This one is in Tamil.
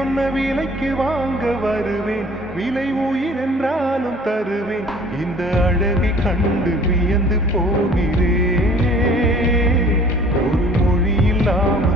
சொன்ன விலைக்கு வாங்க வருவேன், விலை உயிர் என்றாலும் தருவேன். இந்த அழகை கண்டு வியந்து போகிறேன், ஒரு மொழி இல்லாமல்